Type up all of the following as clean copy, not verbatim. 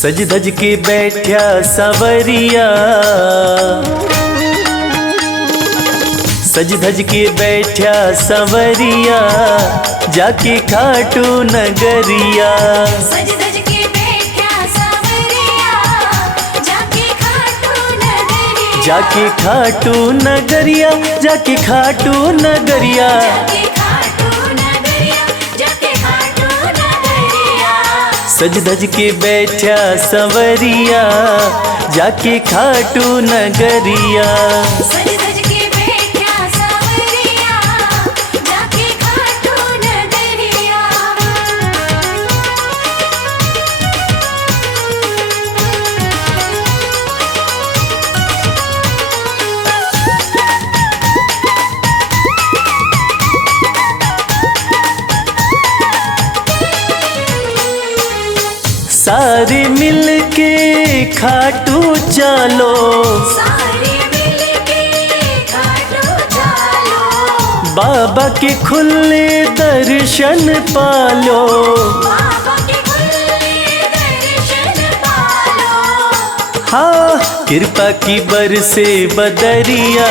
सज धज के बैठा सवरिया, सज धज के बैठा सवरिया, जाके खाटू नगरिया। सज धज के बैठा सवरिया, जाके खाटू नगरिया। जाके खाटू नगरिया, जाके खाटू नगरिया। जाके खाटू नगरिया, जाके खाटू नगरिया। सज धज के बैठा सवरिया, जाके खाटू नगरिया। सज धज के बैठा सवरिया, जाके खाटू नगरिया। सारे मिल के खाटू चलो, सारे मिलके खाटू चलो। बाबा के खुले दर्शन पालो। बाबा के खुले दर्शन पालो। हाँ कृपा की बरसे बदरिया,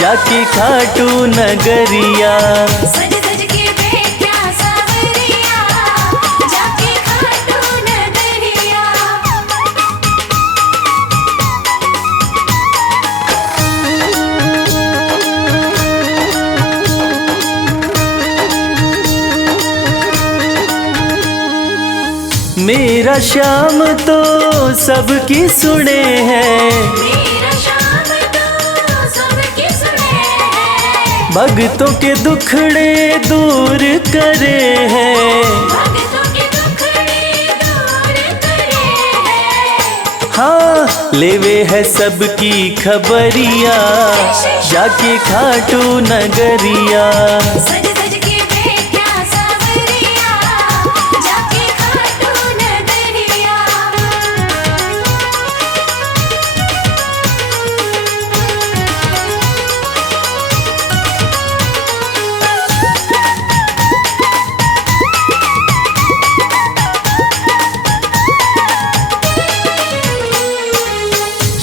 जाके खाटू नगरिया। सज धज के बैठा सवरिया, जाके खाटू नगरिया। मेरा श्याम तो सबकी सुने हैं, मेरा श्याम तो सबकी सुने हैं। भक्तों के दुखड़े दूर करे हैं। भक्तों के दुखड़े दूर करे हैं। हाँ लेवे है सबकी खबरिया, जाके खाटू नगरिया। सज धज के बैठा सवरिया, जाके खाटू नगरिया।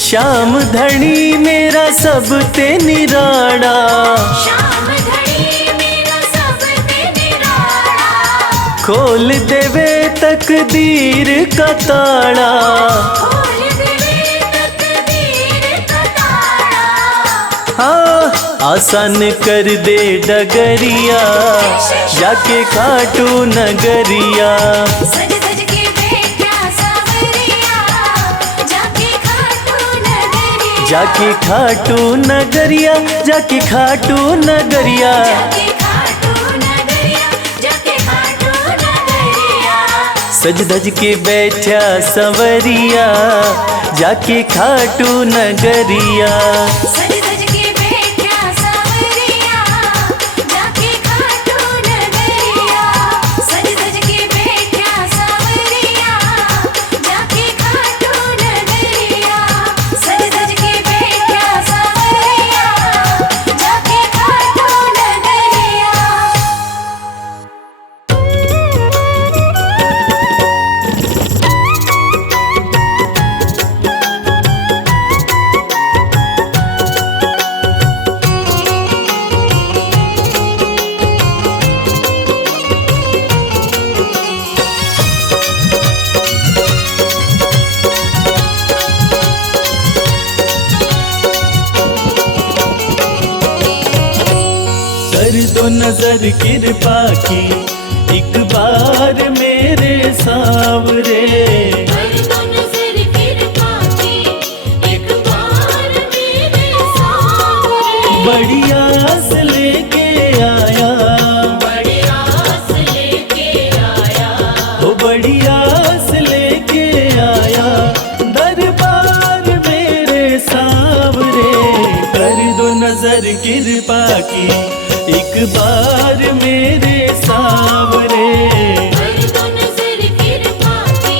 श्याम धनी मेरा सब ते निराड़ा, श्याम धनी मेरा सब ते निराला। खोल देवे तकदीर का ताड़ा। खोल देवे तकदीर का ताला। हाँ आसान कर दे डगरिया, जाके खाटू नगरिया। सज धज के बैठा सवरिया, जाके खाटू नगरिया। जाके खाटू नगरिया, जाके खाटू नगरिया। जाके खाटू नगरिया, जाके खाटू नगरिया। सज धज के बैठा सवरिया, जाके खाटू नगरिया। सज धज के बैठा सवरिया, जाके खाटू नगरिया। सज धज के बैठा सवरिया, जाके खाटू नगरिया। सज धज के बैठा सवरिया, जाके खाटू नगरिया। कर दो नजर कृपा की एक बार मेरे सांवरे। कर दो नजर कृपा की एक बार मेरे सामने। बड़ी आस लेके आया, बड़ी आस लेके आया। वो बड़ी आस लेके आया, दरबार मेरे सांवरे। कर दो नजर कृपा की एक बार मेरे सांवरे। कर दो नजर कृपा की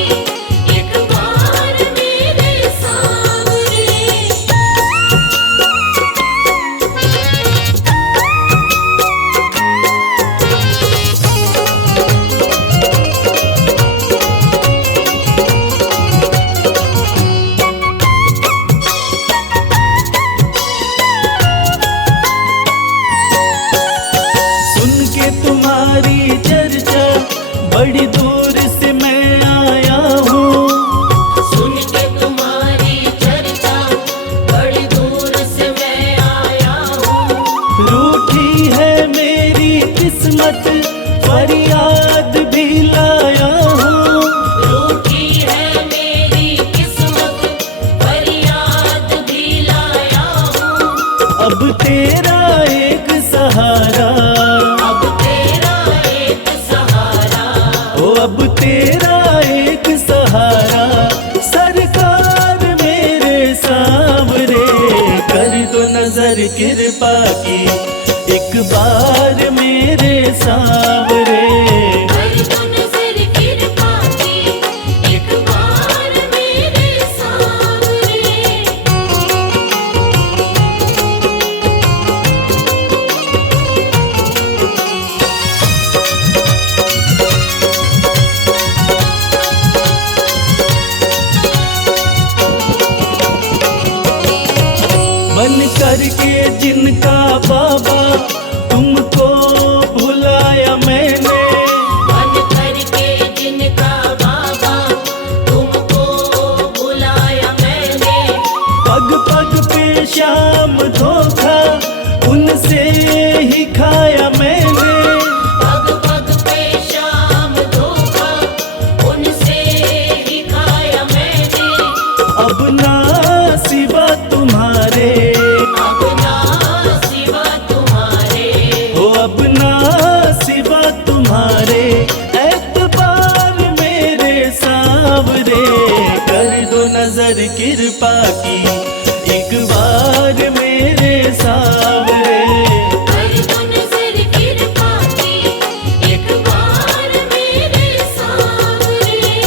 एक बार मेरे सामने। अब तेरा एक सहारा सरकार मेरे सांवरे, कर दो नजर कृपा की एक बार मेरे सांवरे। कर दो नजर कृपा की एक बार मेरे सांवरे। बन करके जिनका बाबा तुमको भुलाया मैंने, बन करके जिनका बाबा तुमको बुलाया मैंने। पग पग पे शाम धोखा उनसे ही खाया मैंने। पग पग पे शाम धोखा उनसे ही खाया मैंने। अब ना सिवा तुम्हारे, अब ना सिवा तुम्हारे, हो अब ना सिवा तुम्हारे एतबार मेरे सांवरे, कर दो नजर कृपा की एक बार मेरे सांवरे। कर दो नजर कृपा की एक बार मेरे सांवरे।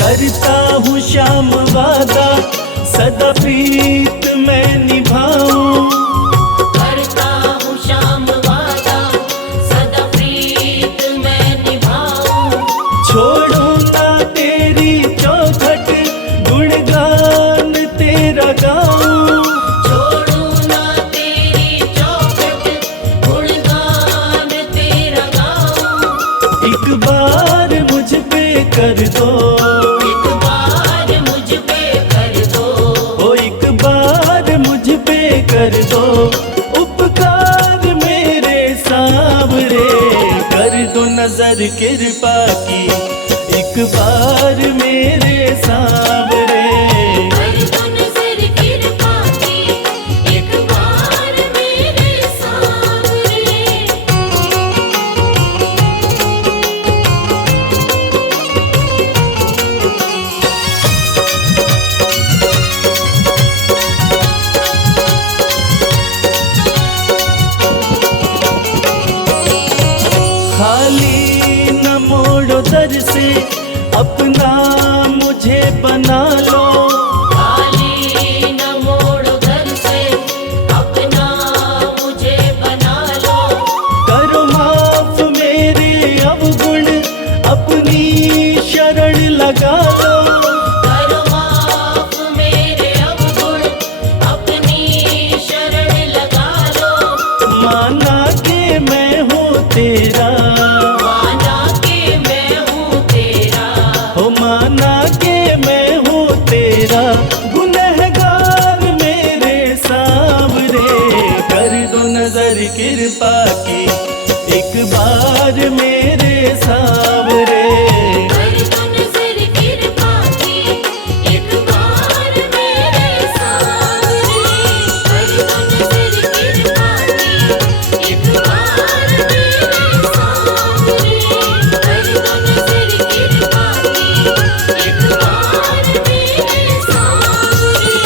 करता हूँ श्याम वादा सदा प्रीत मैं निभाऊं, करता हूँ श्याम वादा सदा प्रीत मैं निभाऊं। छोड़ू ना तेरी चौखट गुणगान तेरा गाऊं। छोड़ू ना तेरी चौखट गुणगान तेरा गाऊं। एक बार मुझ पे कर दो, एक बार मुझ पे कर दो, ओ एक बार मुझ पे कर दो उपकार मेरे सांवरे, कर दो नजर कृपा की एक बार मेरे सांवरे। कर दो नजर कृपा की एक बार मेरे सांवरे। खाली न मोड़ो दर से अपना मुझे बना लो, खाली न मोड़ो घर से अपना मुझे बना लो। करो माफ मेरे अवगुण अपनी शरण लगा लो। करो माफ मेरे अवगुण अपनी शरण लगा लो। माना के मैं हूँ तेरा, माना के मैं हूँ तेरा, हो माना के मैं हूँ तेरा गुनहगार मेरे सांवरे, कर दो नजर कृपा की एक बार मेरे सांवरे। कर दो नजर कृपा की एक बार मेरे सांवरे। कर दो नजर कृपा की एक बार मेरे सांवरे। कर दो नजर कृपा की एक बार मेरे सांवरे।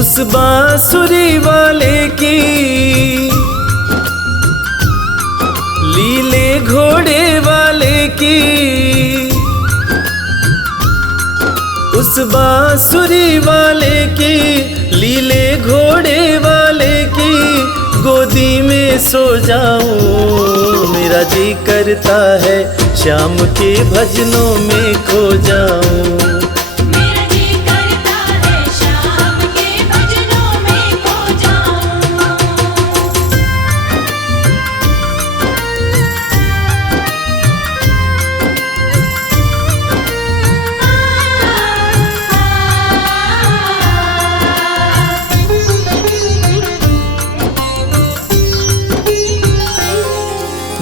उस बांसुरी वाले की लीले घोड़े वाले की उस बांसुरी वाले की, लीले घोड़े वाले की गोदी में सो जाऊं। मेरा जी करता है श्याम के भजनों में खो जाऊं। मेरा जी करता है शाम के भजनों में खो जाऊं।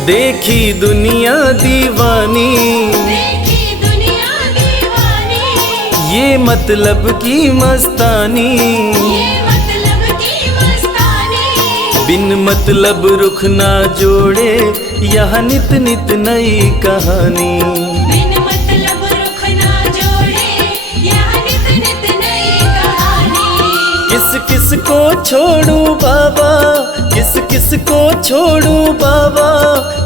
देखी दुनिया दीवानी, देखी दुनिया दीवानी, ये मतलब की मस्तानी, ये मतलब की मस्तानी। बिन मतलब रुख ना जोड़े यहाँ नित नित नई कहानी। बिन मतलब रुख ना जोड़े यहाँ नित नित नई कहानी। किस किस को छोड़ूं बाबा, किस किस को छोड़ूं बाबा,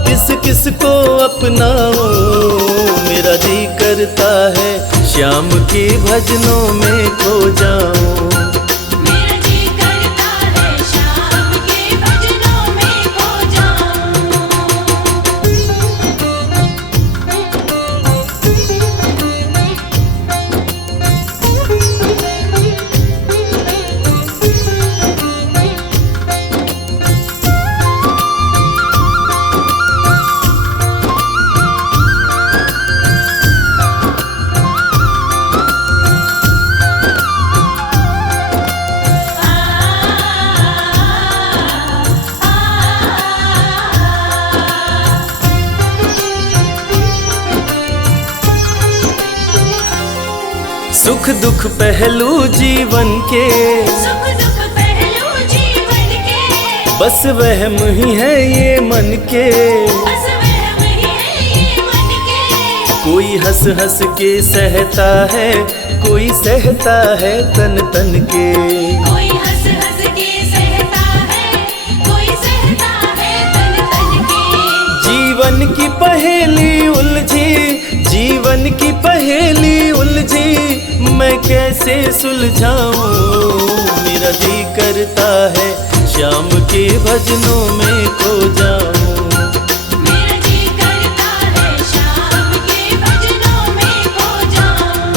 किस किस को अपनाऊं। मेरा जी करता है श्याम के भजनों में खो जाऊं। मेरा जी करता है शाम के भजनों में खो जाऊं। सुख दुख पहलू जीवन के, सुख दुख पहलू जीवन के, बस वहम ही है ये मन के। बस वहम ही है ये मन के। कोई हंस हंस के सहता है, कोई सहता है तन तन के। कोई हंस हंस के सहता है, कोई सहता है तन तन के। जीवन की पहेली उलझी, जीवन की पहेली उलझी, मैं कैसे सुलझाऊं। मेरा जी करता है श्याम के भजनों में खो जाऊं। मेरा जी करता है शाम के भजनों में खो जाऊं।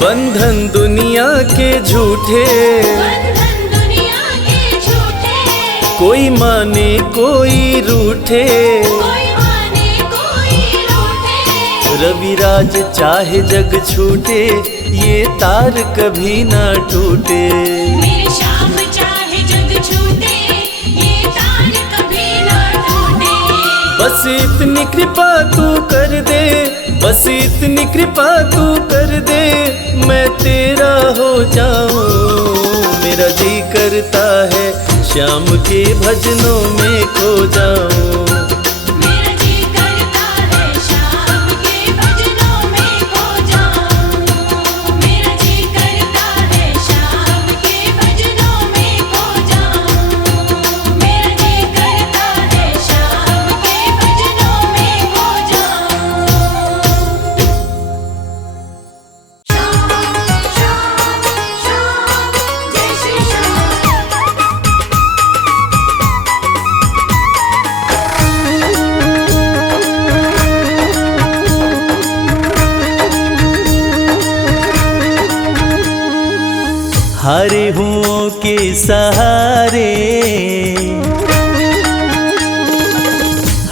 बंधन दुनिया के झूठे, बंधन दुनिया के झूठे, कोई माने कोई रूठे। कोई माने कोई रूठे। रविराज चाहे जग छूटे, ये तार कभी ना टूटे। मेरे श्याम चाहे जग छूटे, ये तार कभी ना टूटे। बस इतनी कृपा तू कर दे, बस इतनी कृपा तू कर दे, मैं तेरा हो जाऊं। मेरा जी करता है श्याम के भजनों में खो जाऊं। मेरा जी करता है शाम के भजनों में खो जाऊं। मेरा जी करता है शाम के भजनों में खो जाऊं। मेरा जी करता है शाम के भजनों में खो जाऊं। श्याम श्याम श्याम जय श्री श्याम। हारे हुओं के सहारे,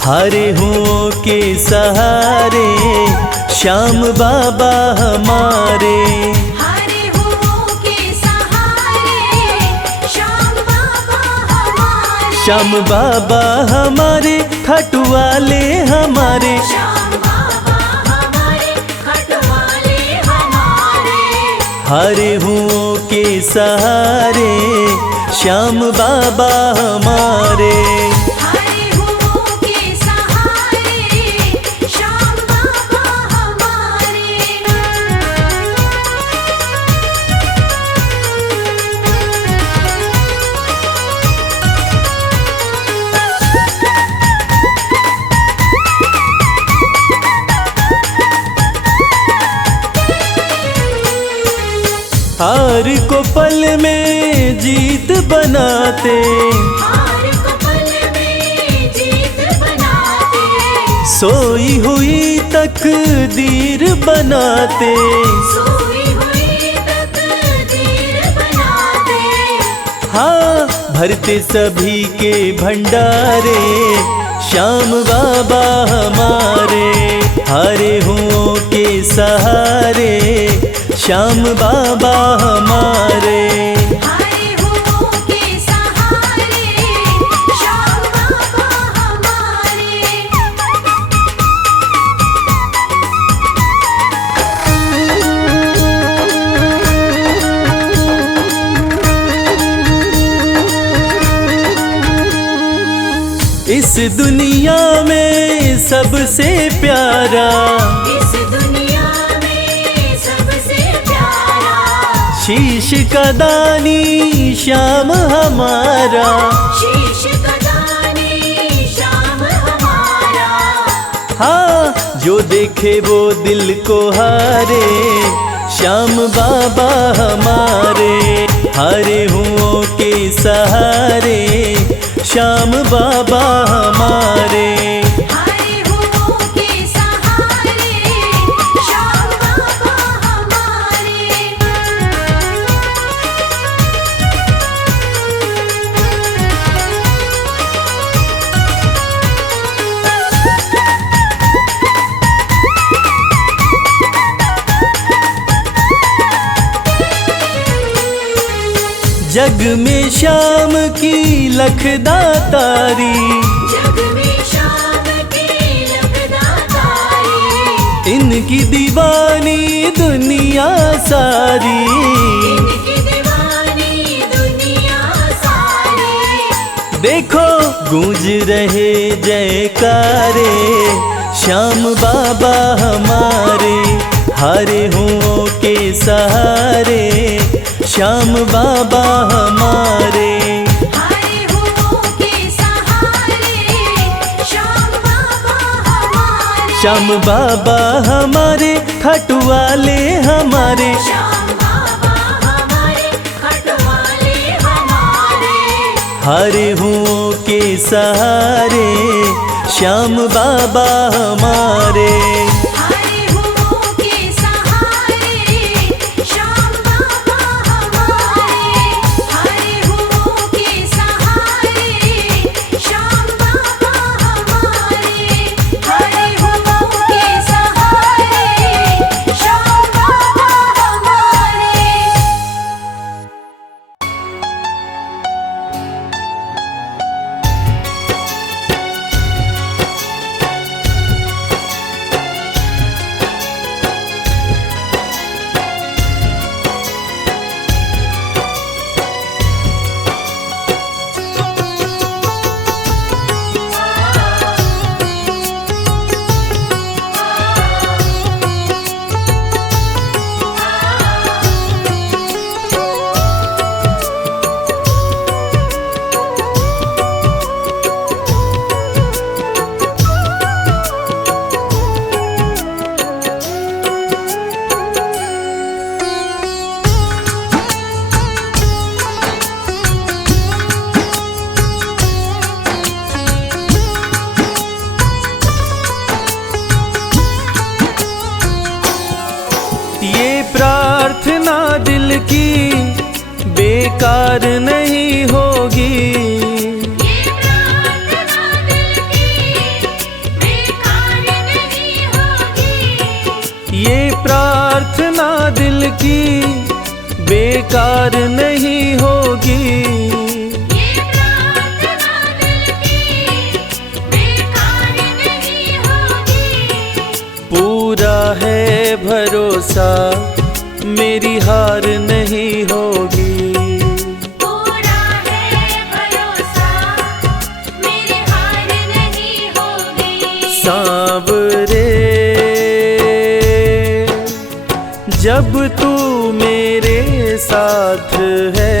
हारे हुओं के सहारे, श्याम बाबा हमारे। हारे हुओं के सहारे, श्याम बाबा हमारे। श्याम बाबा हमारे, खाटू वाले हमारे। श्याम बाबा हमारे, खटवाले हमारे। हारे हुओं के सहारे, श्याम बाबा हमारे। हारे हुओं के सहारे, श्याम बाबा हार को पल में जीत बनाते, हार को पल में जीत बनाते, सोई हुई तकदीर बनाते, सोई हुई तकदीर बनाते। हाँ भरते सभी के भंडारे श्याम बाबा हमारे, हारे हुओं के सहारे श्याम बाबा हमारे। हारे हुओं के सहारे श्याम बाबा हमारे। इस दुनिया में सबसे प्यारा, इस दुनिया में सबसे प्यारा, शीश का दानी श्याम हमारा, शीश का दानी श्याम हमारा। हाँ जो देखे वो दिल को हारे श्याम बाबा हमारे, हारे हुओं के सहारे श्याम बाबा हमारे। हारे हुओं के सहारे श्याम बाबा हमारे। जग में श्याम की लखदातारी, जग में श्याम की लखदातारी, इनकी दीवानी दुनिया सारी, इनकी दीवानी दुनिया सारी। देखो गूंज रहे जयकारे श्याम बाबा हमारे, हारे हुओं के सहारे श्याम बाबा हमारे। हारे हुओं के सहारे श्याम बाबा हमारे। श्याम बाबा हमारे खटवाले हमारे, श्याम बाबा हमारे खटवाले हमारे। हारे हुओं के सहारे श्याम बाबा हमारे। हारे हुओं के सहारे श्याम बाबा हमारे। हारे हुओं के सहारे श्याम बाबा हमारे। हारे हुओं के सहारे श्याम बाबा हमारे। प्रार्थना दिल की बेकार नहीं होगी, ये प्रार्थना दिल की बेकार नहीं होगी। ये प्रार्थना दिल की बेकार नहीं होगी। ये प्रार्थना दिल की बेकार नहीं होगी। पूरा है भरोसा मेरी हार नहीं होगी। पूरा है भरोसा मेरी हार नहीं होगी। सांवरे जब तू मेरे साथ है,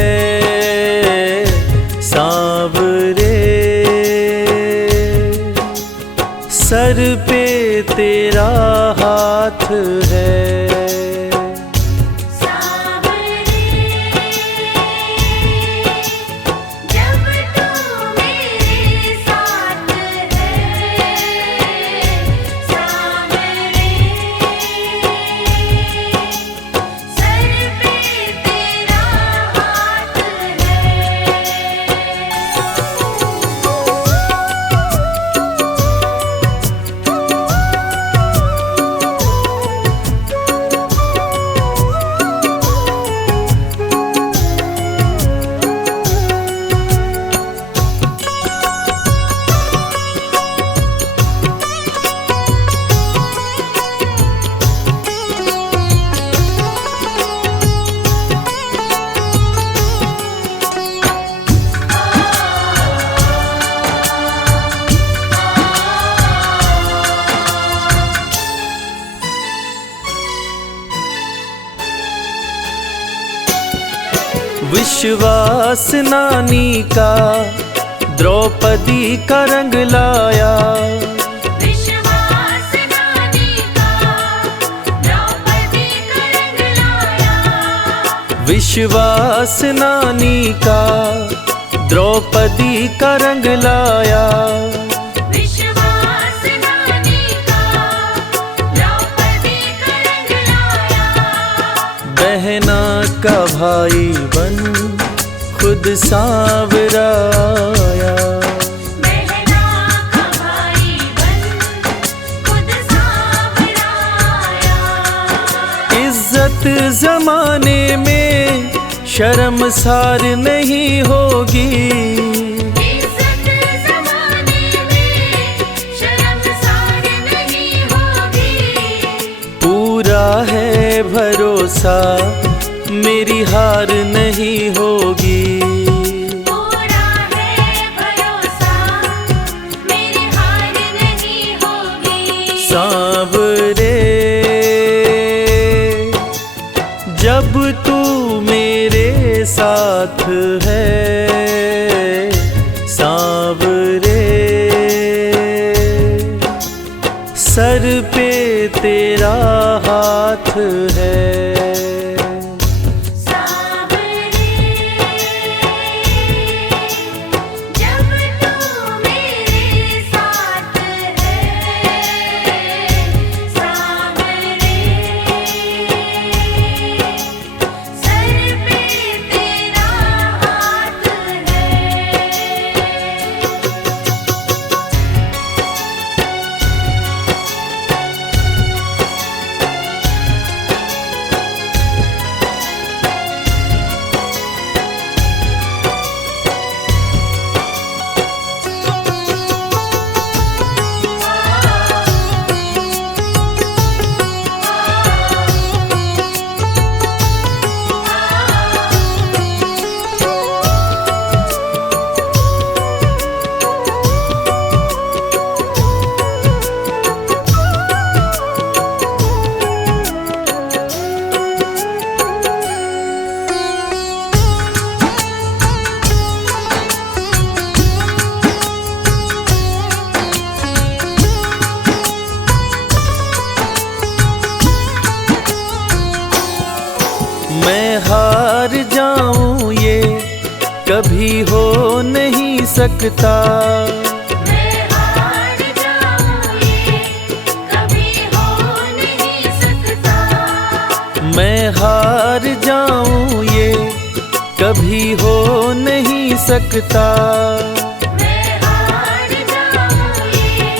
सांवरे सर पे तेरा हाथ है। सांवरे विश्वास नानी का द्रौपदी का रंग लाया। विश्वास नानी का द्रौपदी का रंग लाया। विश्वास नानी का द्रौपदी का रंग लाया। विश्वास नानी का द्रौपदी का रंग लाया। बहना का भाई बन खुद सांवराया। बहना का भाई बन खुद सांवराया। इज्जत जमाने में शर्मसार नहीं होगी। इज्जत ज़माने में शर्मसार नहीं होगी। पूरा है भरोसा मेरी हार नहीं होगी। पूरा है भरोसा मेरी हार नहीं होगी। सांवरे जब तू मेरे साथ है, सांवरे सर पे तेरा हाथ है। सांवरे जब तू मेरे साथ है। सांवरे सर पे तेरा हाथ है। मैं हार जाऊं ये कभी हो नहीं सकता। मैं हार जाऊं ये कभी हो नहीं सकता। मैं हार जाऊं ये कभी हो नहीं सकता। मैं हार जाऊं ये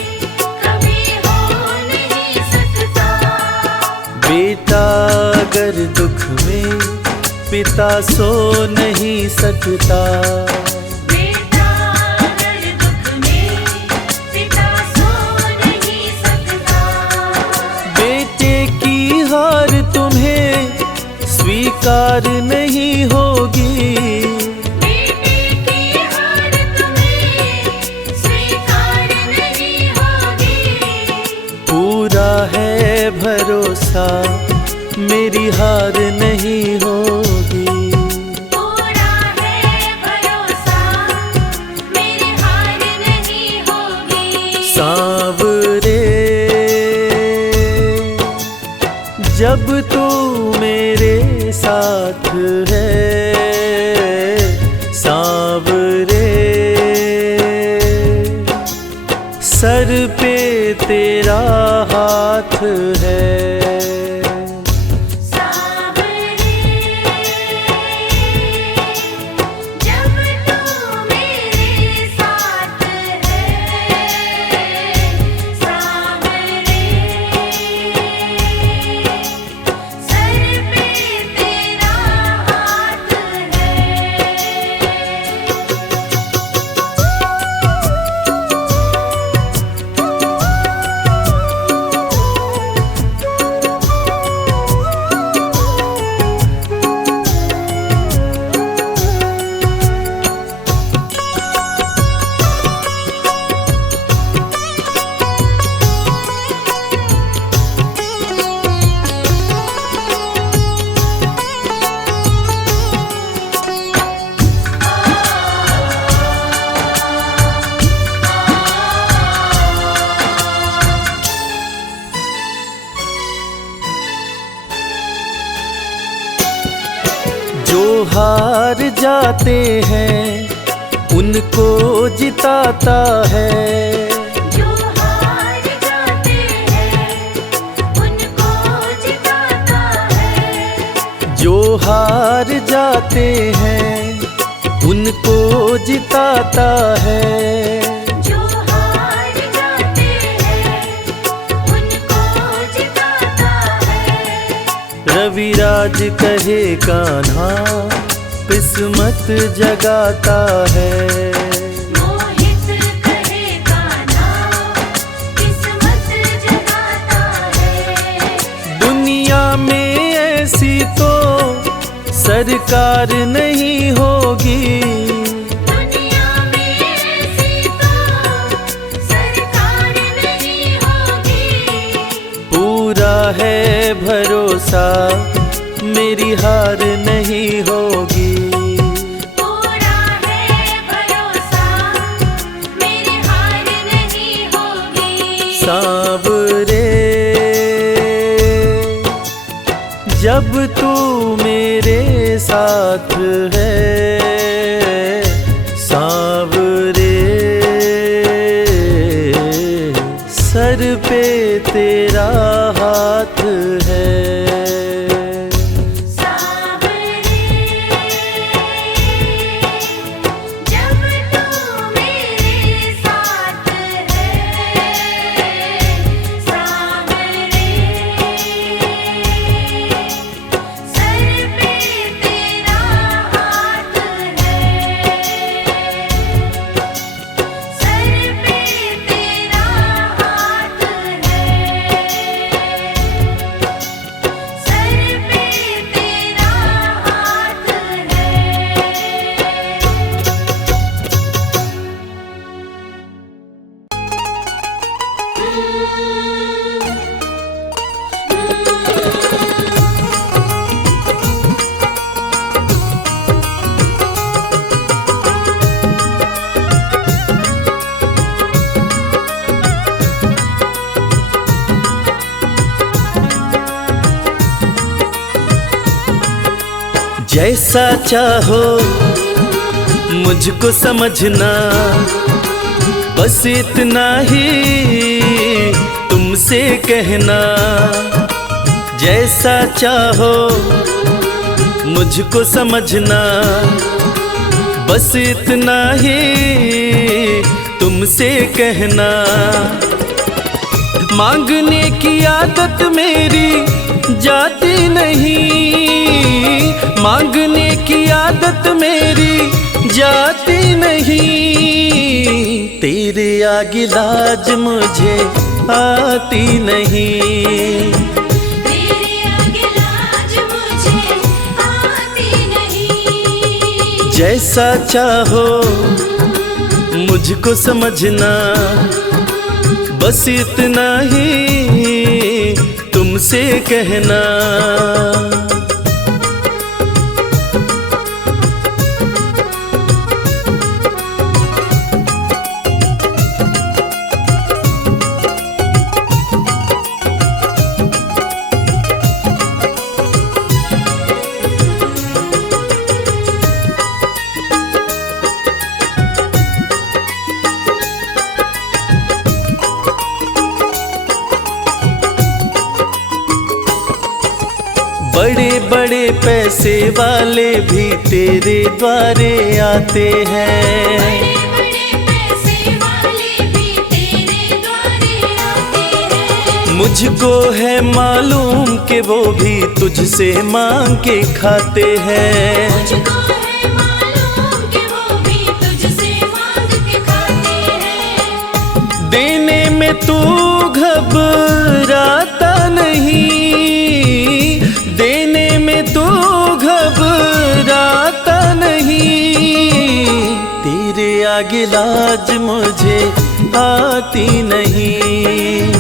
कभी हो नहीं सकता। बेटा अगर दुख में पिता सो नहीं सकता। बेटा अगर दुख में पिता सो नहीं सकता। बेटे की हार तुम्हें स्वीकार नहीं होगी। बेटे की हार तुम्हें स्वीकार नहीं होगी। पूरा है भरोसा मेरी हार नहीं होगी। पूरा है भरोसा मेरी हार नहीं होगी। सांवरे जब तू मेरे साथ है, सांवरे सर पे तेरा हाथ है। सांवरे जब तू मेरे साथ है। सांवरे सर पे तेरा हाथ है। हार जाते हैं उनको जिताता है। जो हार जाते हैं उनको जिताता है। जो हार जाते हैं उनको जिताता है। जो हार जाते हैं उनको जिताता है। रविराज कहे कान्हा किस्मत जगाता है। मोहित कहे कान्हा किस्मत जगाता है। दुनिया में ऐसी तो सरकार नहीं होगी। दुनिया में ऐसी तो सरकार नहीं होगी। पूरा है भरोसा मेरी हार नहीं होगी। पूरा है भरोसा मेरी हार नहीं होगी। सांवरे जब तू मेरे साथ है, सांवरे सर पे तेरा हाथ है। सांवरे जब तू मेरे साथ है, सांवरे सर पे तेरा हाथ है। सर पे तेरा हाथ है। सर पे तेरा हाथ जैसा चाहो मुझको समझना, बस इतना ही तुमसे कहना। जैसा चाहो मुझको समझना, बस इतना ही तुमसे कहना। मांगने की आदत मेरी जाती नहीं, मांगने की आदत मेरी जाती नहीं। तेरे आगे लाज मुझे आती नहीं। तेरे आगे लाज मुझे आती नहीं। जैसा चाहो मुझको समझना, बस इतना ही तुमसे कहना। बड़े बड़े पैसे वाले भी तेरे द्वारे आते हैं। बड़े पैसे वाले भी तेरे द्वारे आते हैं। मुझको है मालूम कि वो भी तुझसे मांग के खाते हैं। मुझको है मालूम कि वो भी तुझसे मांग के खाते हैं। देने में तू घबराता नहीं, देने में तू घबराता नहीं। तेरे आगे लाज मुझे आती नहीं।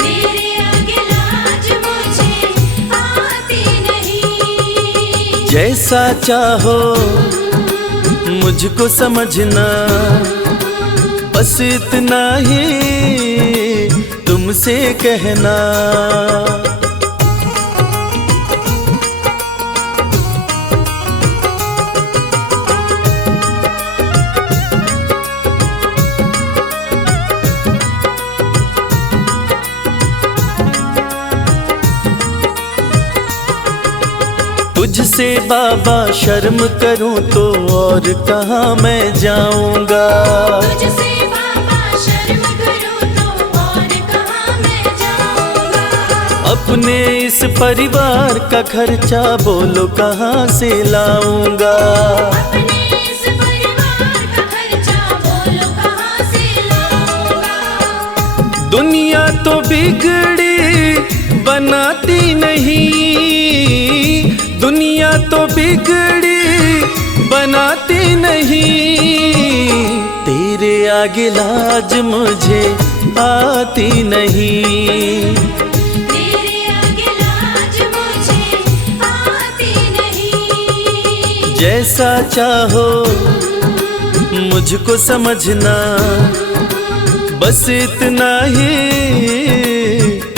तेरे आगे लाज मुझे आती नहीं। जैसा चाहो मुझको समझना, बस इतना ही तुमसे कहना। तुझसे बाबा शर्म करूं तो और कहाँ मैं जाऊंगा। तुझसे बाबा शर्म करूं तो और कहाँ मैं जाऊंगा। अपने इस परिवार का खर्चा बोलो कहाँ से लाऊंगा। अपने इस परिवार का खर्चा बोलो कहाँ से लाऊंगा। दुनिया तो बिगड़ी बनाती नहीं, दुनिया तो बिगड़ी बनाती नहीं, तेरे आगे लाज मुझे आती नहीं। तेरे आगे लाज मुझे आती नहीं। जैसा चाहो मुझको समझना, बस इतना ही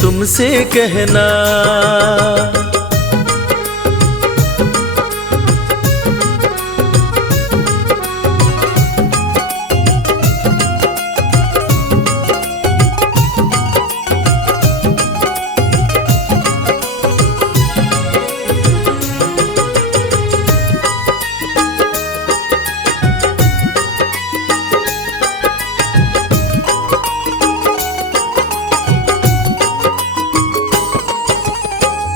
तुमसे कहना।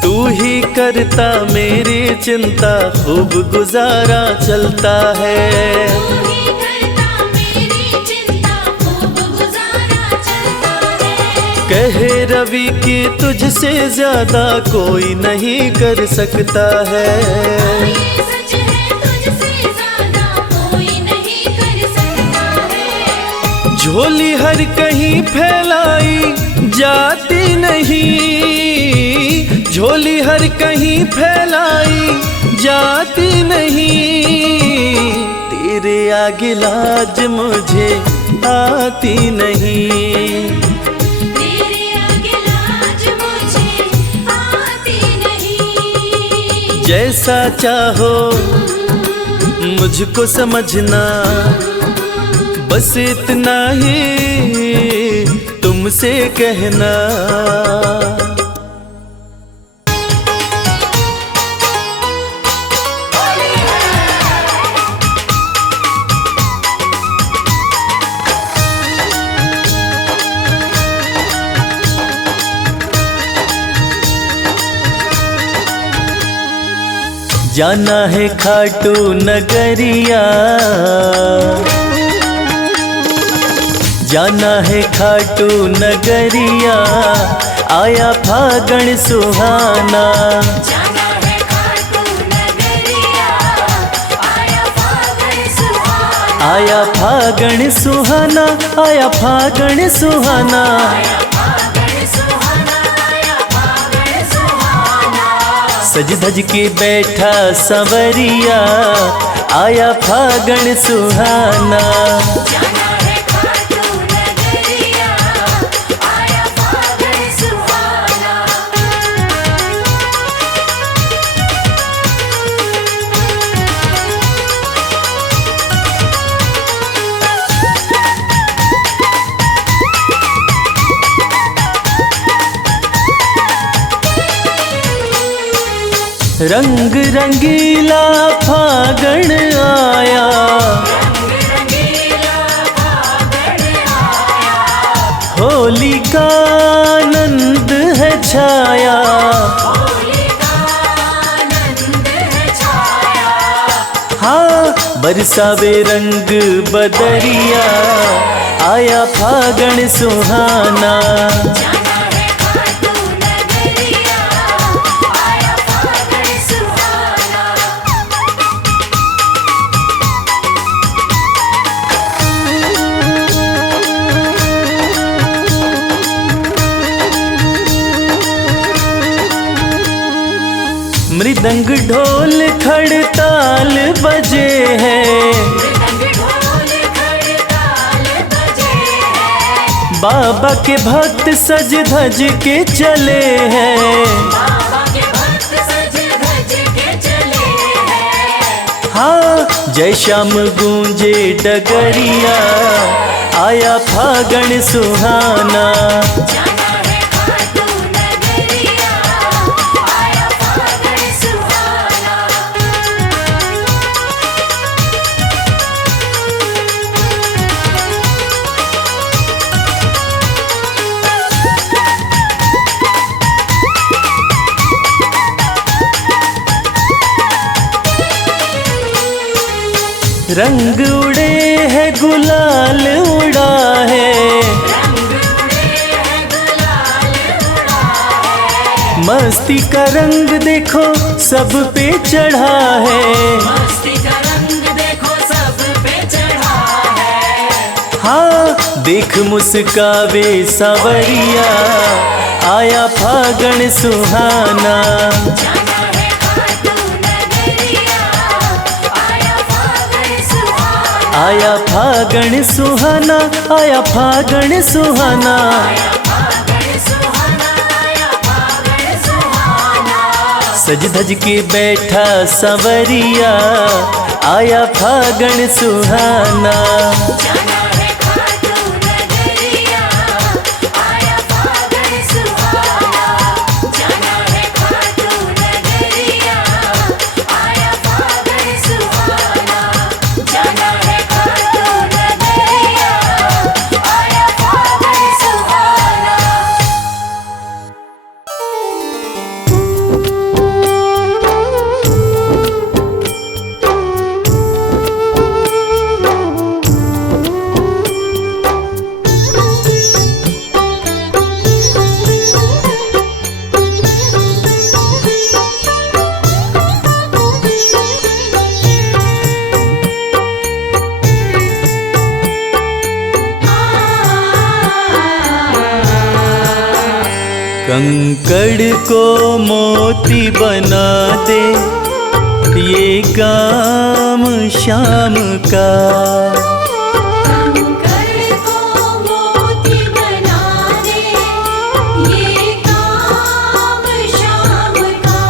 तू ही करता मेरी चिंता, खूब गुजारा चलता है। तू ही करता मेरी चिंता, खूब गुजारा चलता है। कहे रवि कि तुझसे ज्यादा कोई नहीं कर सकता है। ये सच है, तुझसे ज्यादा कोई नहीं कर सकता है। झोली हर कहीं फैलाई जाती नहीं, झोली हर कहीं फैलाई जाती नहीं, तेरे आगे लाज मुझे आती नहीं। तेरे आगे लाज मुझे आती नहीं। जैसा चाहो मुझको समझना, बस इतना ही तुमसे कहना। जाना है खाटू नगरिया, जाना है खाटू नगरिया, आया फागण सुहाना। जाना है खाटू नगरिया, आया फागण सुहाना। आया फागण सुहाना, आया फागण सुहाना। आया फागण सुहाना, आया फागण सुहाना। सज धज के बैठा संवरिया, आया फागण सुहाना। जाना है खाटू नगरिया, आया फागण सुहाना। रंग रंगीला फागण आया, होली का आनंद है छाया। हाँ बरसावे रंग बदरिया, आया फागण सुहाना। जाना है खाटू नगरिया, आया फागण सुहाना। मृदंग ढोल खड़ताल बजे हैं, ढोल खड़ताल बजे हैं। बाबा के भक्त सज धज के चले हैं। बाबा के भक्त सज धज के चले हैं। हाँ जय श्याम गूंजे डगरिया, आया फागण सुहाना। जाना है खाटू नगरिया, आया फागण सुहाना। रंग उड़े है गुलाल उड़ा है, मस्ती का रंग देखो सब पे चढ़ा है, मस्ती का रंग देखो सब पे चढ़ा है। हाँ देख मुस्कावे सावरिया, आया फागण सुहाना। जाना है खाटू नगरिया, आया फागण सुहाना, आया फागण सुहाना, आया फागण सुहाना। आया फागण सुहाना, आया फागण सुहाना। सज धज के बैठा संवरिया, आया फागण सुहाना। जाना है खाटू नगरिया, आया फागण सुहाना, जाना है खाटू नगरिया, आया फागण सुहाना, जाना है खाटू नगरिया, आया फागण सुहाना। कंकड़ को मोती बना दे, ये काम शाम का। कंकड़ को मोती बना दे, ये काम शाम का।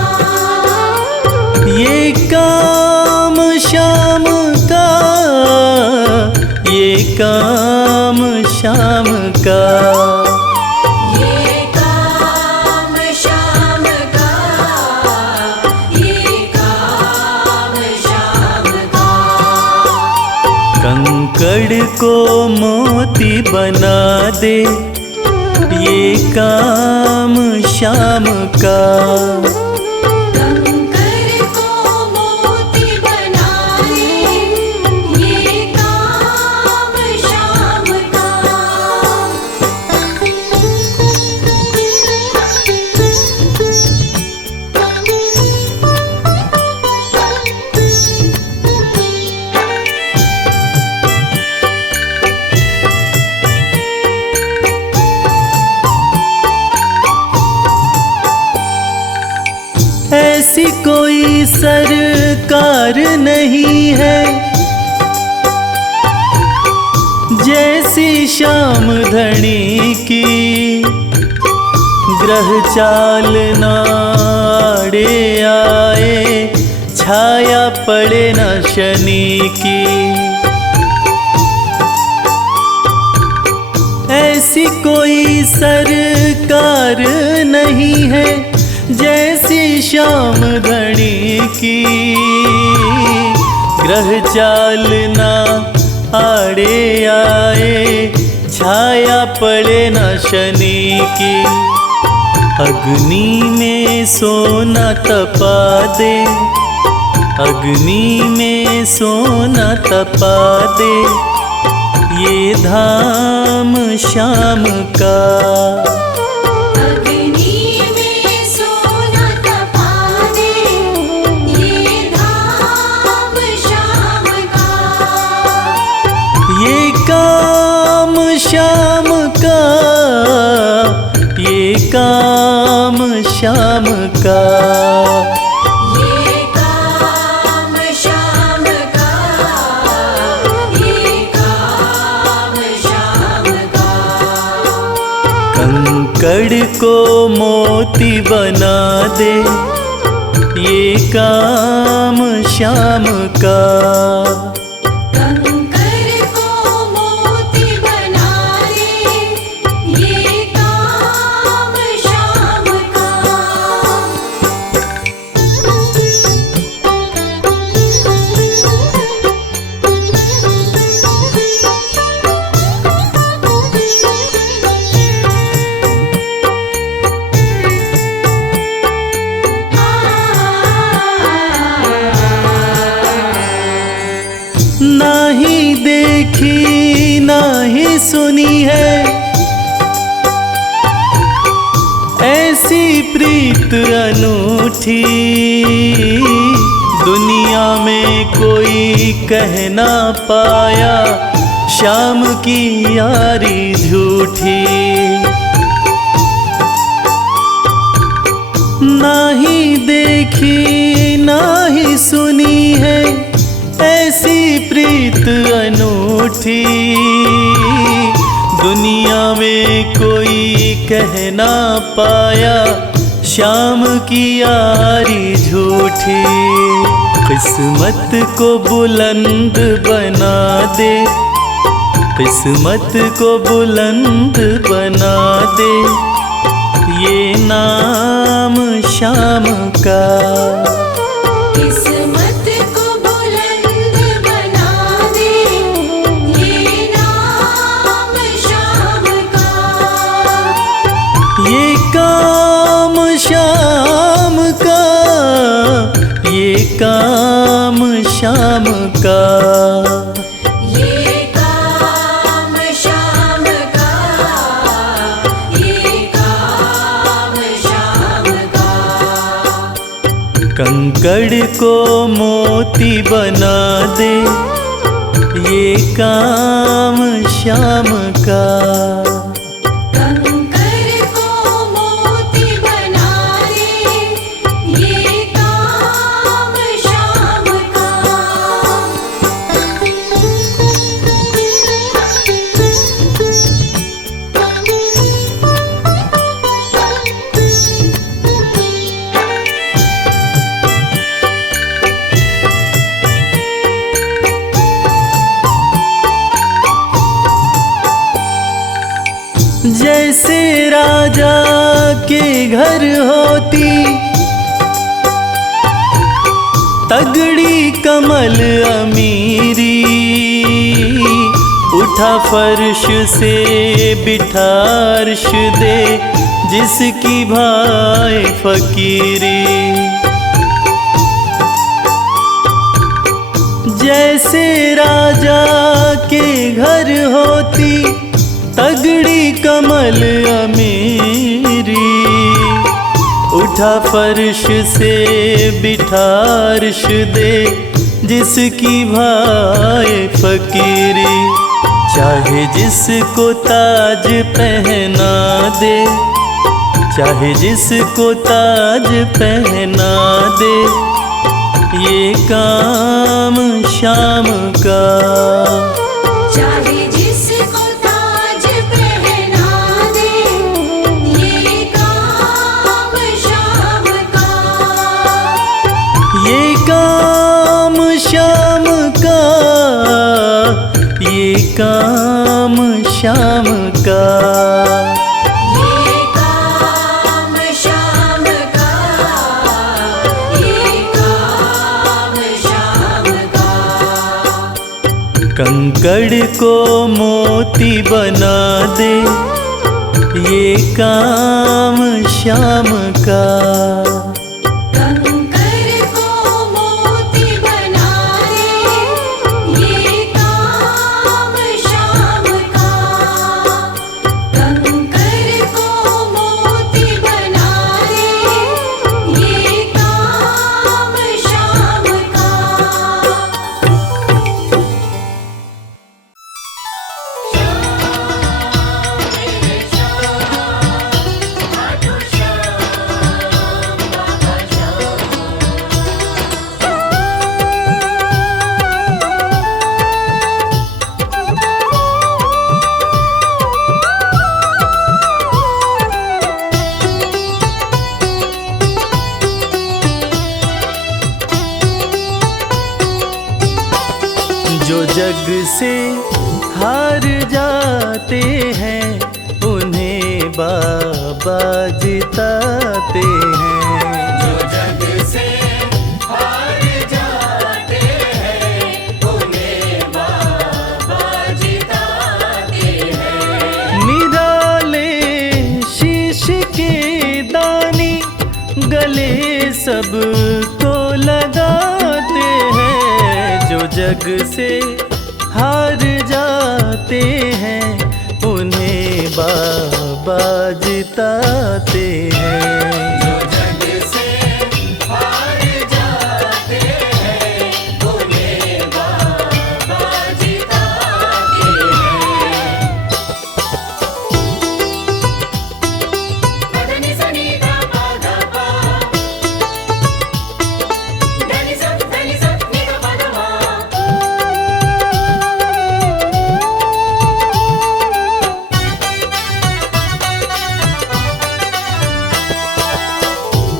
ये काम शाम का, ये काम शाम का। ये काम शाम का, ये काम शाम का। कंकड़ को मोती बना दे, ये काम शाम का। कंकड़ को मोती बना दे, ये काम शाम का। ऐसी कोई सरकार नहीं है, जैसी श्याम धनी की। ग्रह चाल नाड़े आए, छाया पड़े न शनि की। ऐसी कोई सरकार नहीं है, जैसी श्याम धनी की। ग्रह चाल ना आड़े आए, छाया पड़े न शनि की। अग्नि में सोना तपा दे, अग्नि में सोना तपा दे, ये धाम शाम का। अग्नि में सोना तपा दे, ये धाम शाम का। ये काम शाम का, ये काम शाम का। ये काम शाम का, ये काम शाम का। कंकड़ को मोती बना दे, ये काम शाम का। कंकड़ को मोती बना दे, ये काम शाम का। प्रीत अनूठी दुनिया में कोई कह ना पाया, शाम की यारी झूठी। ना ही देखी ना ही सुनी है ऐसी प्रीत अनूठी, दुनिया में कोई कह ना पाया, शाम की यारी झूठी। किस्मत को बुलंद बना दे, किस्मत को बुलंद बना दे, ये नाम शाम का। किस्मत को बुलंद बना दे, ये नाम शाम का। ये काम शाम का, ये काम शाम का, ये काम शाम का, ये काम शाम का। कंकड़ को मोती बना दे, ये काम शाम का। कंकर को मोती बना दे, ये काम शाम का। जैसे राजा के घर होती तगड़ी कमल अमीरी, उठा फर्श से बिठा अर्श दे, जिसकी भाई फकीरी। जैसे राजा के घर होती तगड़ी कमल अमीरी, उठा फर्श से बिठा अर्श दे, जिसकी भाई फकीरी। चाहे जिसको ताज पहना दे, चाहे जिसको ताज पहना दे, ये काम शाम का। चाहे जिसको ताज पहना दे, ये काम शाम का। ये काम शाम का, ये काम शाम का। ये काम शाम का, ये काम शाम का। कंकड़ को मोती बना दे, ये काम शाम का। कंकर को मोती बना दे, ये काम शाम का। कंकर को मोती बना दे, ये काम शाम का। जो जग से हार जाते हैं, उन्हें बाबा जिताते हैं। जो जग से हार जाते हैं, उन्हें बाबा जिताते हैं। निराले शीश के दानी गले सबको लगाते हैं। जो जग से हार जाते हैं, उन्हें बाबा जिताते हैं। जो जग से हार जाते हैं उन्हें बाबा जिताते हैं। मदनी सनी धा पा धा पा, धनी सा नि धा पा धा मा।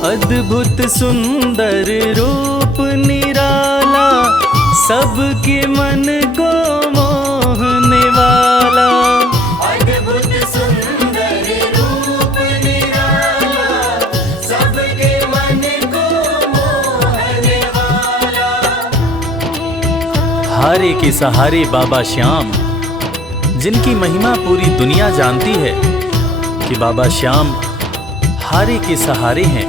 अद्भुत सुंदर रूप निराला, सबके मन को मोहने वाला। अद्भुत सुंदर रूप निराला, सबके मन को मोहने वाला। हारे के सहारे बाबा श्याम, जिनकी महिमा पूरी दुनिया जानती है कि बाबा श्याम हारे के सहारे हैं।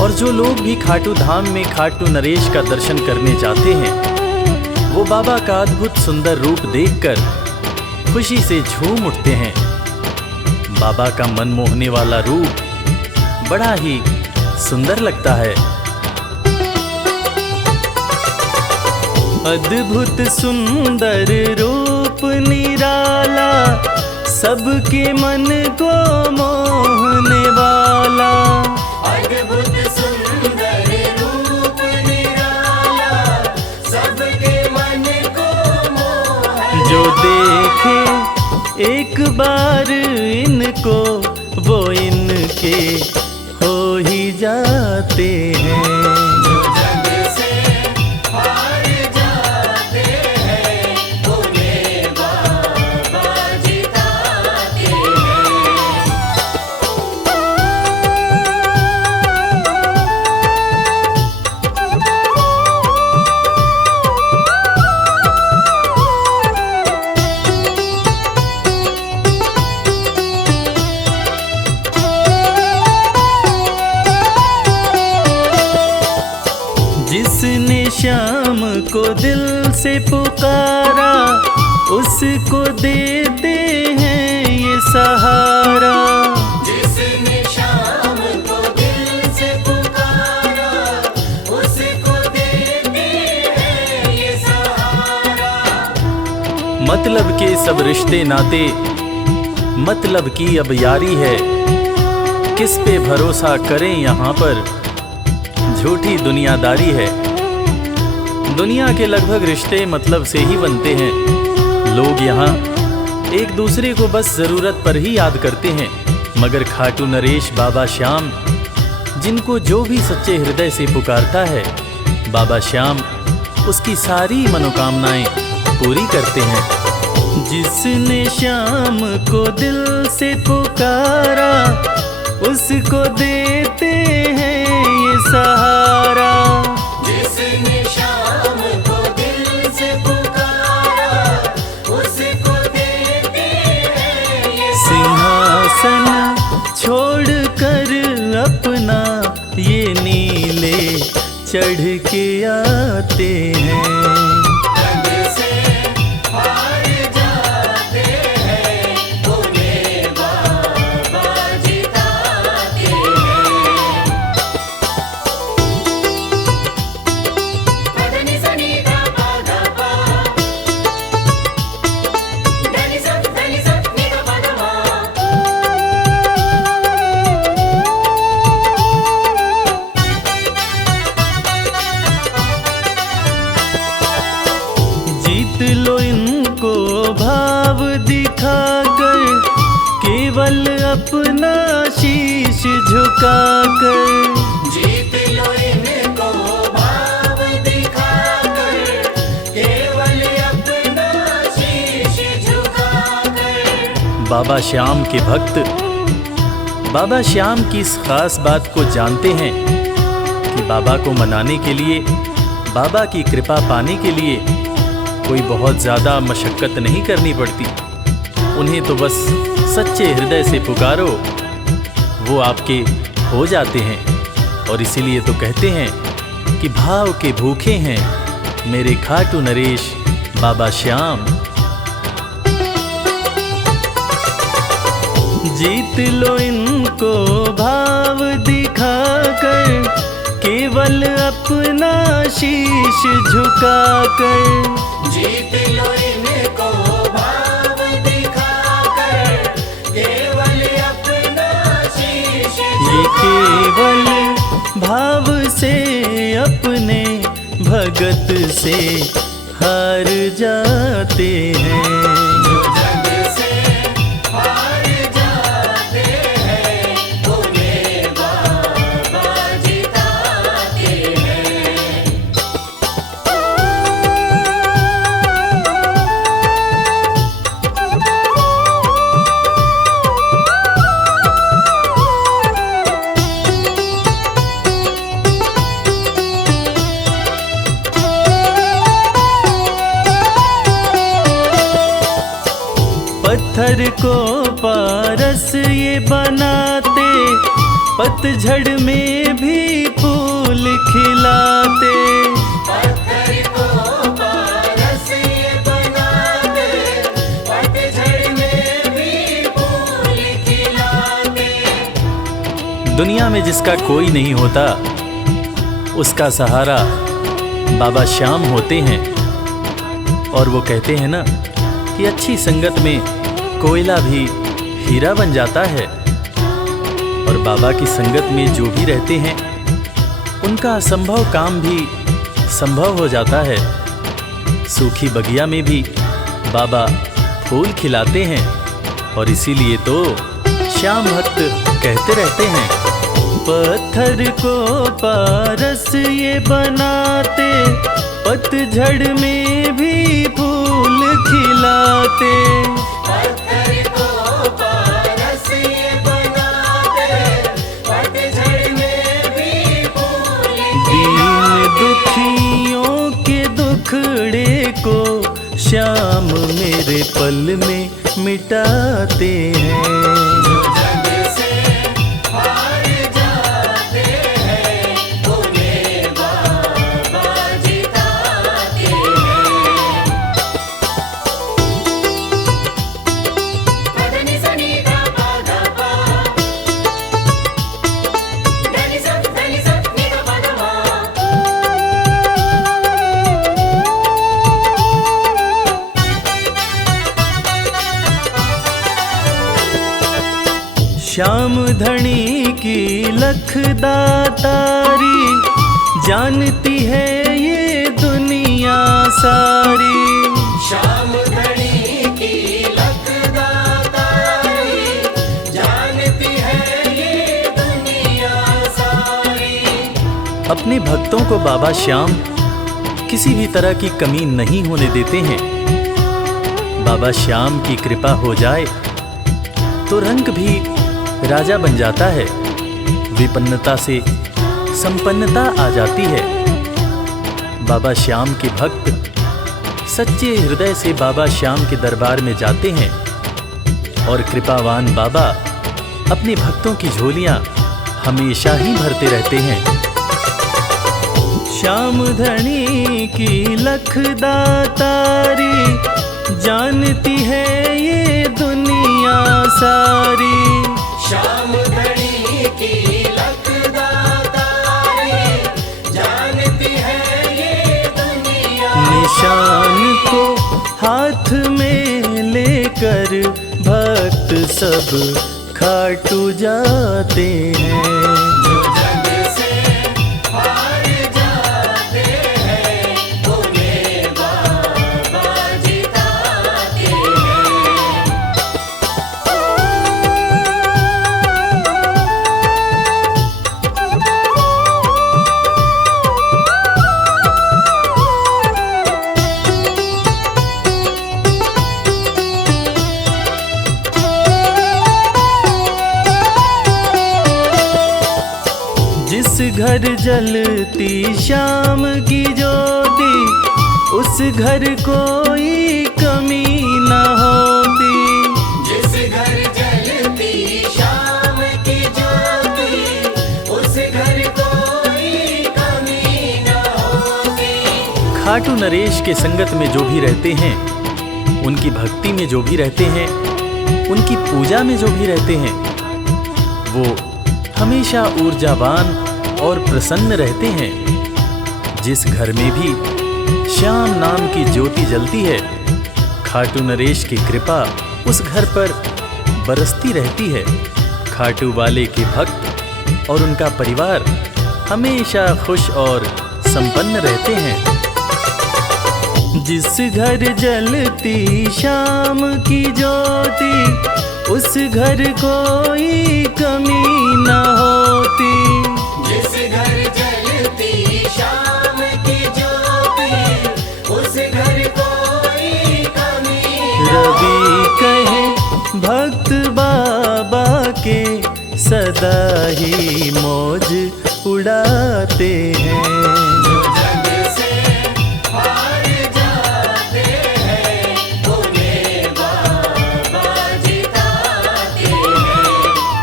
और जो लोग भी खाटू धाम में खाटू नरेश का दर्शन करने जाते हैं, वो बाबा का अद्भुत सुंदर रूप देखकर खुशी से झूम उठते हैं। बाबा का मन मोहने वाला रूप बड़ा ही सुंदर लगता है। अद्भुत सुंदर रूप निराला, सबके मन को मोहने वाला। अद्भुत सुंदर रूप निराला, सबके मन को मोहने। जो देखे एक बार इनको, वो इनके हो ही जाते हैं। जो जग से हार जाते हैं उन्हें बाबा जिताते हैं। जिसने श्याम को दिल से पुकारा, उसको देते हैं ये सहारा। जिसने शाम को दिल से पुकारा, उसको देते हैं ये सहारा। मतलब के सब रिश्ते नाते, मतलब की अब यारी है। किस पे भरोसा करें यहाँ पर, झूठी दुनियादारी है। दुनिया के लगभग रिश्ते मतलब से ही बनते हैं। लोग यहाँ एक दूसरे को बस जरूरत पर ही याद करते हैं, मगर खाटू नरेश बाबा श्याम, जिनको जो भी सच्चे हृदय से पुकारता है, बाबा श्याम उसकी सारी मनोकामनाएं पूरी करते हैं। जिसने श्याम को दिल से पुकारा, उसको देते हैं ये सहारा। जिसने शाम को दिल से पुकारा, उसको देते हैं ये सिंहासन छोड़कर अपना ये नीले चढ़ के आते हैं। जग से हार जाते हैं उन्हें बाबा जिताते हैं। मदनी सनी धा पा धा पा, धनी सा नि धा पा धा मा। जीत लो इनको भाव दिखाकर, केवल अपना शीश झुकाकर। जीत लो इनको भाव दिखाकर, केवल अपना शीश झुकाकर। बाबा श्याम के भक्त बाबा श्याम की इस खास बात को जानते हैं कि बाबा को मनाने के लिए, बाबा की कृपा पाने के लिए कोई बहुत ज़्यादा मशक्क़त नहीं करनी पड़ती। उन्हें तो बस सच्चे हृदय से पुकारो, वो आपके हो जाते हैं। और इसीलिए तो कहते हैं कि भाव के भूखे हैं मेरे खाटू नरेश बाबा श्याम। जीत लो इनको भाव दिखाकर, केवल अपना शीश झुकाकर। जीत लो इनको भाव दिखाकर, केवल अपना शीश ये केवल भाव से अपने भगत से हार जाते हैं। जो जग से हार जाते हैं, उन्हें बाबा जिताते हैं। पत्थर को पारस ये बनाते, पतझड़ में भी फूल खिलाते। पत्थर को पारस ये बनाते, पतझड़ में भी फूल खिलाते। दुनिया में जिसका कोई नहीं होता, उसका सहारा बाबा श्याम होते हैं। और वो कहते हैं ना कि अच्छी संगत में कोयला भी हीरा बन जाता है। और बाबा की संगत में जो भी रहते हैं, उनका असंभव काम भी संभव हो जाता है। सूखी बगिया में भी बाबा फूल खिलाते हैं। और इसीलिए तो श्याम भक्त कहते रहते हैं, पत्थर को पारस ये बनाते, पतझड़ में भी फूल खिलाते। पत्थर को पारस ये बनाते, पतझड़ में भी फूल दीन दुखियों के दुखड़े को श्याम मेरे पल में मिटाते हैं। जो जग से हार जाते हैं, उन्हें बाबा जिताते हैं। पदनि सनि धा पा धा पा, धनि सा नि धा पा धा मा। श्याम धनी की लख दातारी, जानती है ये दुनिया सारी। श्याम धनी की लख दातारी, जानती है ये दुनिया सारी। अपने भक्तों को बाबा श्याम किसी भी तरह की कमी नहीं होने देते हैं। बाबा श्याम की कृपा हो जाए तो रंग भी राजा बन जाता है। विपन्नता से संपन्नता आ जाती है। बाबा श्याम के भक्त सच्चे हृदय से बाबा श्याम के दरबार में जाते हैं। और कृपावान बाबा अपने भक्तों की झोलियां हमेशा ही भरते रहते हैं। श्याम धनी की लख दातारी, जानती है ये दुनिया सारी। श्याम धनी की लख दातारी, जानती है ये दुनिया। निशान को हाथ में लेकर भक्त सब खाटू जाते हैं। जो जग से हार जाते हैं, उन्हें बाबा जिताते हैं। जिस घर जलती श्याम की ज्योति, उस घर कोई कमी न होती। जिस घर जलती श्याम की ज्योति, उस घर कोई कमी न होती। खाटू नरेश के संगत में जो भी रहते हैं, उनकी भक्ति में जो भी रहते हैं, उनकी पूजा में जो भी रहते हैं वो हमेशा ऊर्जावान और प्रसन्न रहते हैं। जिस घर में भी श्याम नाम की ज्योति जलती है, खाटू नरेश की कृपा उस घर पर बरसती रहती है। खाटू वाले के भक्त और उनका परिवार हमेशा खुश और संपन्न रहते हैं। जिस घर जलती शाम की ज्योति, उस घर कोई कमी न होती। जिस घर जलती शाम की ज्योति, उस घर कोई कमी न रवि कहे भक्त बाबा के सदा ही मौज उड़ाते हैं। जो जग से हार जाते हैं, उन्हें बाबा जिताते हैं।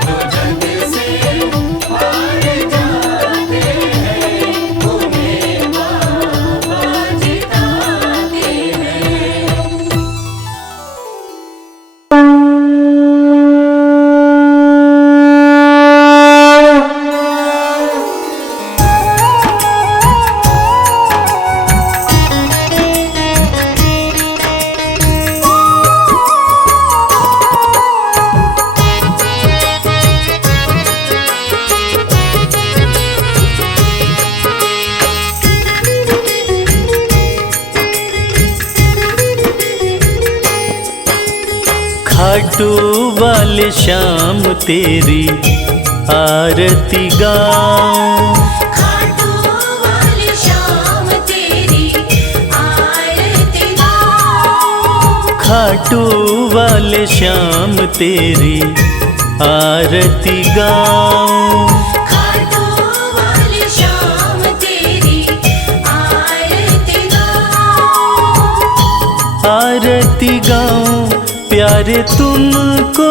जो जग से हार जाते हैं, उन्हें बाबा जिताते हैं। खाटू वाले श्याम तेरी आरती गाऊं। खाटू वाले श्याम तेरी आरती गाऊं। खाटू वाले श्याम तेरी आरती गाऊं। खाटू वाले श्याम तेरी आरती गाऊं। आरती गाऊं प्यारे तुमको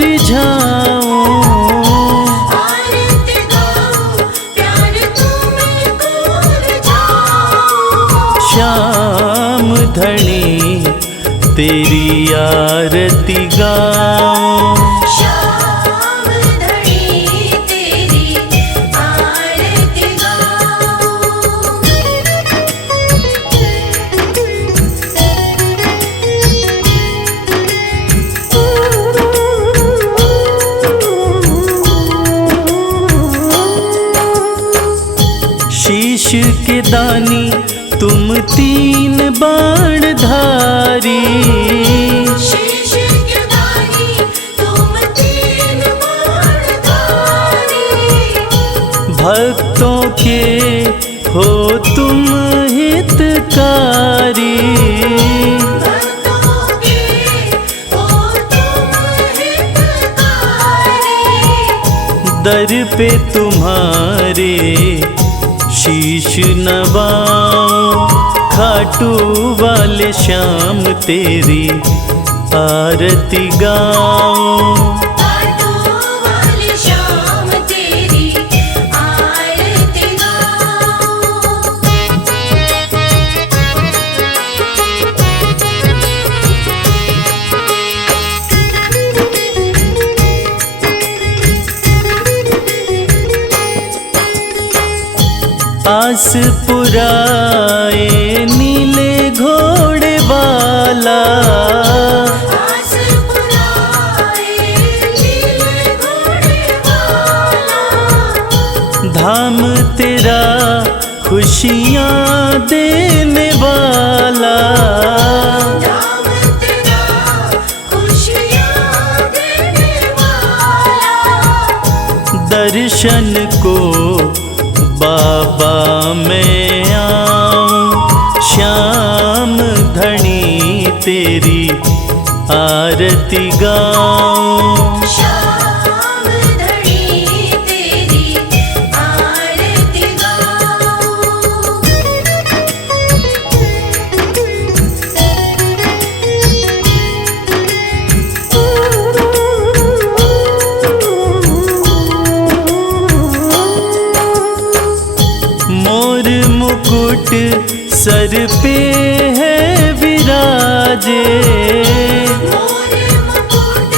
रिझाऊं। आरती गाऊं प्यारे तुमको रिझाऊं। श्याम धनी तेरी आरती गाऊं। श्याम धनी तेरी आरती गाऊं। शीश के दानी तुम तीन बाण धारी। शीश के दानी तुम तीन बाणधारी। भक्तों के हो तुम हितकारी। भक्तों के हो तुम हितकारी। दर पे तुम्हारे शीश नवाऊं। खाटू वाले श्याम तेरी आरती गाऊं। खाटू वाले श्याम तेरी आरती गाऊं। आस पुराए नीले घोड़े वाला। आस पुराए नीले घोड़े वाला। धाम तेरा खुशियाँ देने वाला। धाम तेरा खुशियाँ देने वाला। दर्शन को बाबा मैं आऊं। श्याम धनी तेरी आरती गाऊं। श्याम धनी तेरी आरती गाऊं। मोर मुकुट सर पे है विराजे। मोर मुकुट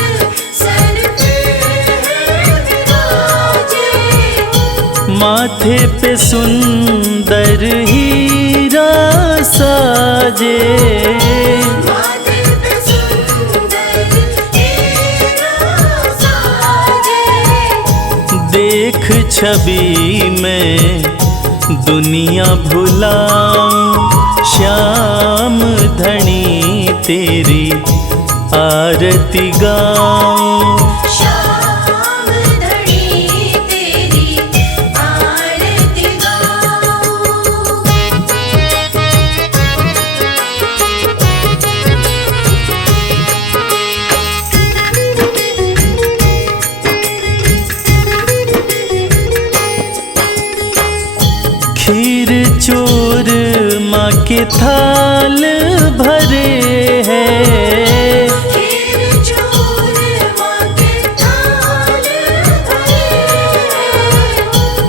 माथे पे सुंदर हीरा साजे, माथे पे सुंदर हीरा साजे। देख छवि में दुनिया भुलाऊं, श्याम धनी तेरी आरती गाऊं। श्याम धनी तेरी आरती गाऊं। खीर चोर माँ के थाल भरे हैं, खीर चोर माँ के थाल भरे।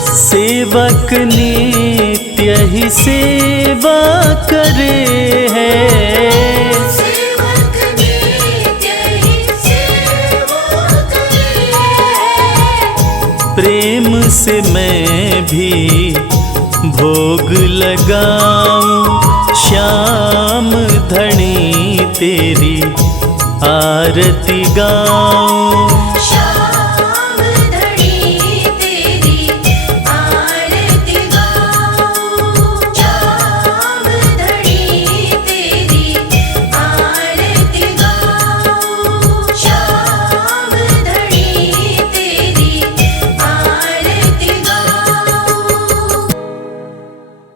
सेवक नित्य ही सेवा करे हैं। सेवक नित्य ही सेवा करे। प्रेम से मैं भी भोग लगाऊं, श्याम धनी तेरी आरती गाऊं।